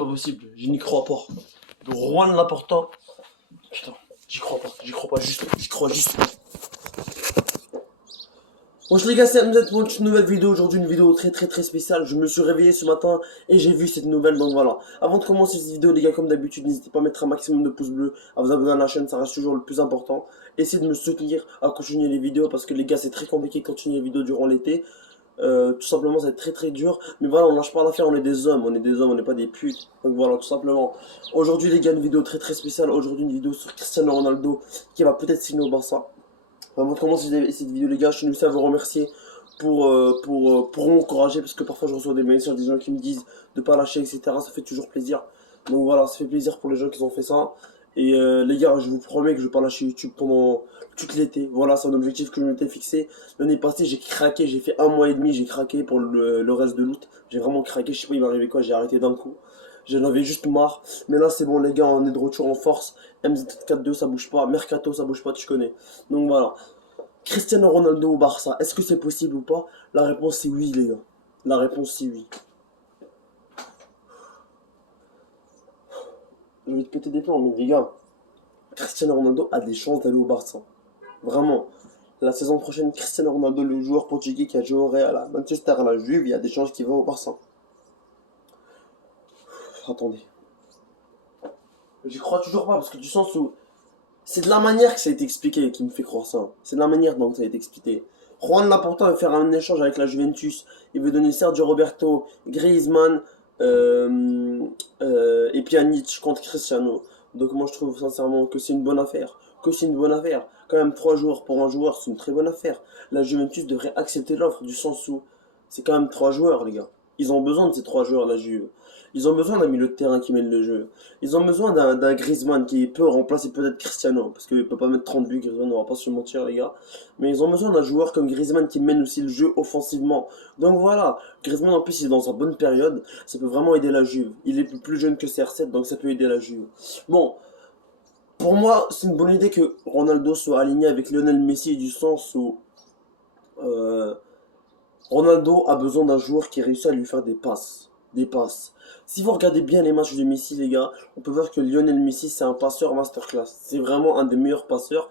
pas possible, je n'y crois pas. De Juan Laporta, putain, j'y crois pas, juste, j'y crois juste. Bonjour les gars, c'est MZ pour une nouvelle vidéo. Aujourd'hui, une vidéo très spéciale. Je me suis réveillé ce matin et j'ai vu cette nouvelle, donc voilà. Avant de commencer cette vidéo, les gars, comme d'habitude, n'hésitez pas à mettre un maximum de pouces bleus, à vous abonner à la chaîne, ça reste toujours le plus important. Essayez de me soutenir à continuer les vidéos parce que les gars, c'est très compliqué de continuer les vidéos durant l'été. Tout simplement, c'est très dur. Mais voilà, on lâche pas l'affaire, on est des hommes, on n'est pas des putes. Donc voilà, tout simplement. Aujourd'hui, les gars, une vidéo très spéciale. Aujourd'hui, une vidéo sur Cristiano Ronaldo qui va peut-être signer au Barça. Avant de commencer cette vidéo, les gars, je tenais aussi à vous remercier pour m'encourager parce que parfois je reçois des messages des gens qui me disent de pas lâcher, etc. Ça fait toujours plaisir. Donc voilà, ça fait plaisir pour les gens qui ont fait ça. Et les gars, je vous promets que je vais pas lâcher YouTube pendant tout l'été. Voilà, c'est un objectif que je m'étais fixé. L'année passée, j'ai craqué, j'ai fait 1 mois et demi, j'ai craqué pour le reste de l'août. J'ai vraiment craqué, je sais pas, il m'est arrivé quoi, j'ai arrêté d'un coup. J'en avais juste marre. Mais là, c'est bon, les gars, on est de retour en force. MZ42, ça bouge pas. Mercato, ça bouge pas, tu connais. Donc voilà. Cristiano Ronaldo au Barça, est-ce que c'est possible ou pas? La réponse c'est oui, les gars. La réponse c'est oui. Je vais te péter des plans, mais les gars, Cristiano Ronaldo a des chances d'aller au Barça. Vraiment. La saison prochaine, Cristiano Ronaldo, le joueur portugais qui a joué au Real, à Manchester, à la Juve, il y a des chances qu'il va au Barça. Attendez. J'y crois toujours pas, parce que du sens où c'est de la manière que ça a été expliqué qui me fait croire ça. C'est de la manière dont ça a été expliqué. Juan Laporta veut faire un échange avec la Juventus. Il veut donner Sergio Roberto, Griezmann et Pjanic contre Cristiano. Donc moi je trouve sincèrement que c'est une bonne affaire. Que c'est une bonne affaire. Quand même 3 joueurs pour un joueur, c'est une très bonne affaire. La Juventus devrait accepter l'offre du sens où c'est quand même 3 joueurs, les gars. Ils ont besoin de ces 3 joueurs, la Juve. Ils ont besoin d'un milieu de terrain qui mène le jeu. Ils ont besoin d'un Griezmann qui peut remplacer peut-être Cristiano. Parce qu'il ne peut pas mettre 30 buts, Griezmann, on va pas se mentir, les gars. Mais ils ont besoin d'un joueur comme Griezmann qui mène aussi le jeu offensivement. Donc voilà, Griezmann en plus il est dans sa bonne période. Ça peut vraiment aider la Juve. Il est plus jeune que CR7, donc ça peut aider la Juve. Bon, pour moi, c'est une bonne idée que Ronaldo soit aligné avec Lionel Messi du sens où euh, Ronaldo a besoin d'un joueur qui réussit à lui faire des passes. Des passes. Si vous regardez bien les matchs de Messi, les gars, on peut voir que Lionel Messi, c'est un passeur masterclass. C'est vraiment un des meilleurs passeurs.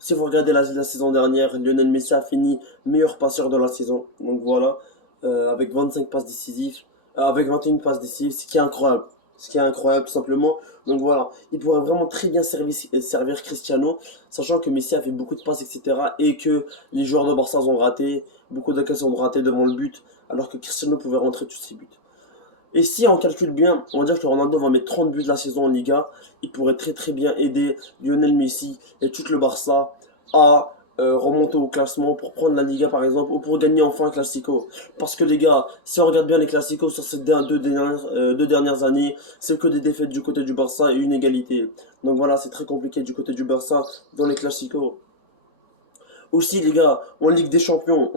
Si vous regardez la saison dernière, Lionel Messi a fini meilleur passeur de la saison. Donc voilà, avec 25 passes décisives, avec 21 passes décisives, ce qui est incroyable. Ce qui est incroyable tout simplement. Donc voilà, il pourrait vraiment très bien servir Cristiano, sachant que Messi a fait beaucoup de passes, etc. Et que les joueurs de Barça ont raté, beaucoup d'occasions ont raté devant le but, alors que Cristiano pouvait rentrer tous ses buts. Et si on calcule bien, on va dire que Ronaldo va mettre 30 buts de la saison en Liga, il pourrait très bien aider Lionel Messi et tout le Barça à remonter au classement pour prendre la Liga par exemple, ou pour gagner enfin un Classico. Parce que les gars, si on regarde bien les Classicos sur ces deux dernières années, c'est que des défaites du côté du Barça et une égalité. Donc voilà, c'est très compliqué du côté du Barça dans les Classicos. Aussi, les gars, en Ligue des Champions,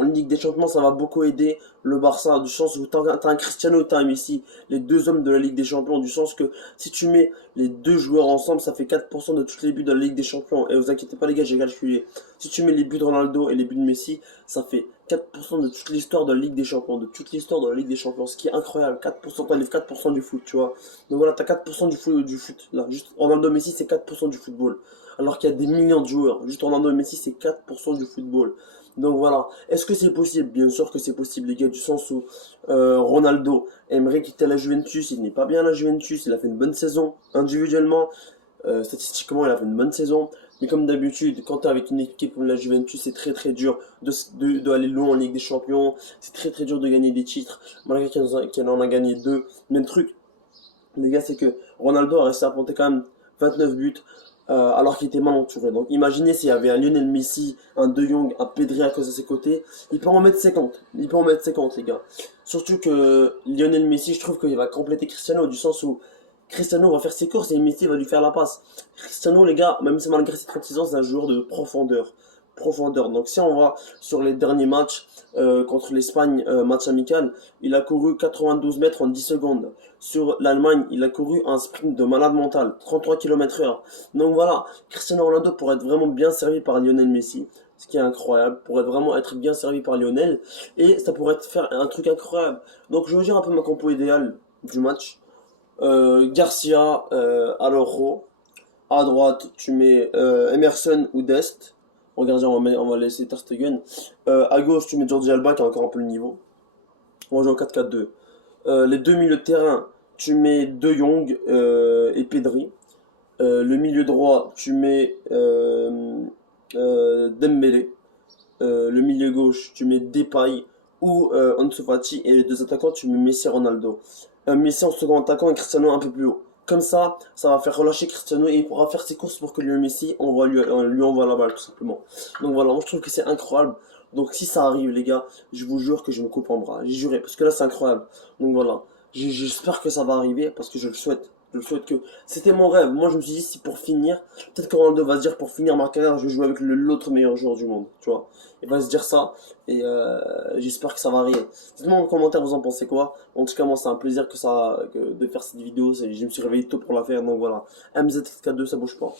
ça va beaucoup aider le Barça, du sens où t'as un Cristiano et t'as un Messi, les deux hommes de la Ligue des Champions, du sens que si tu mets les deux joueurs ensemble, ça fait 4% de tous les buts de la Ligue des Champions. Et vous inquiétez pas, les gars, j'ai calculé. Si tu mets les buts de Ronaldo et les buts de Messi, ça fait 4% de toute l'histoire de la Ligue des Champions, de toute l'histoire de la Ligue des Champions, ce qui est incroyable. 4%, t'enlèves 4% du foot, tu vois. Donc voilà, t'as 4% du foot, là. Juste Ronaldo Messi, c'est 4% du football alors qu'il y a des millions de joueurs. Juste Ronaldo et Messi, c'est 4% du football. Donc voilà. Est-ce que c'est possible? Bien sûr que c'est possible, les gars, du sens où Ronaldo aimerait quitter la Juventus. Il n'est pas bien à la Juventus. Il a fait une bonne saison individuellement. Statistiquement, il a fait une bonne saison. Mais comme d'habitude, quand tu es avec une équipe comme la Juventus, c'est très dur d'aller loin en Ligue des Champions. C'est très dur de gagner des titres. Malgré qu'il en a gagné deux. Mais le truc, les gars, c'est que Ronaldo a réussi à planter quand même 29 buts alors qu'il était mal entouré. Donc imaginez s'il y avait un Lionel Messi, un De Jong, un Pedri à cause de ses côtés, il peut en mettre 50. Il peut en mettre 50, les gars. Surtout que Lionel Messi, je trouve qu'il va compléter Cristiano du sens où Cristiano va faire ses courses et Messi va lui faire la passe. Cristiano, les gars, même si malgré ses 36 ans, c'est un joueur de profondeur. Profondeur. Donc si on va sur les derniers matchs contre l'Espagne, match amical, il a couru 92 mètres en 10 secondes. Sur l'Allemagne, il a couru un sprint de malade mental, 33 km/h. Donc voilà, Cristiano Ronaldo pourrait être vraiment bien servi par Lionel Messi, ce qui est incroyable, pourrait vraiment être bien servi par Lionel, et ça pourrait faire un truc incroyable. Donc je vais vous dire un peu ma compo idéale du match. Garcia, Araujo. À droite, tu mets Emerson ou Dest. En gardien, on va laisser Ter Stegen. À gauche, tu mets Jordi Alba qui a encore un peu le niveau. On va jouer en 4-4-2. Les deux milieux de terrain, tu mets De Jong et Pedri. Le milieu droit, tu mets Dembélé. Le milieu gauche, tu mets Depay ou Ansu Fati. Et les deux attaquants, tu mets Messi et Ronaldo. Messi en second attaquant et Cristiano un peu plus haut. Comme ça va faire relâcher Cristiano et il pourra faire ses courses pour que le Messi lui envoie la balle tout simplement. Donc voilà, moi je trouve que c'est incroyable. Donc si ça arrive les gars, je vous jure que je me coupe en bras. J'ai juré, parce que là c'est incroyable. Donc voilà, j'espère que ça va arriver parce que je le souhaite. Je le souhaite que... C'était mon rêve. Moi je me suis dit si pour finir, peut-être que Ronaldo va se dire pour finir ma carrière, je vais jouer avec l'autre meilleur joueur du monde. Tu vois. Il va se dire ça et j'espère que ça va arriver. Dites-moi en commentaire vous en pensez quoi. En tout cas moi c'est un plaisir de faire cette vidéo. Je me suis réveillé tôt pour la faire donc voilà. MZ4K2 ça bouge pas.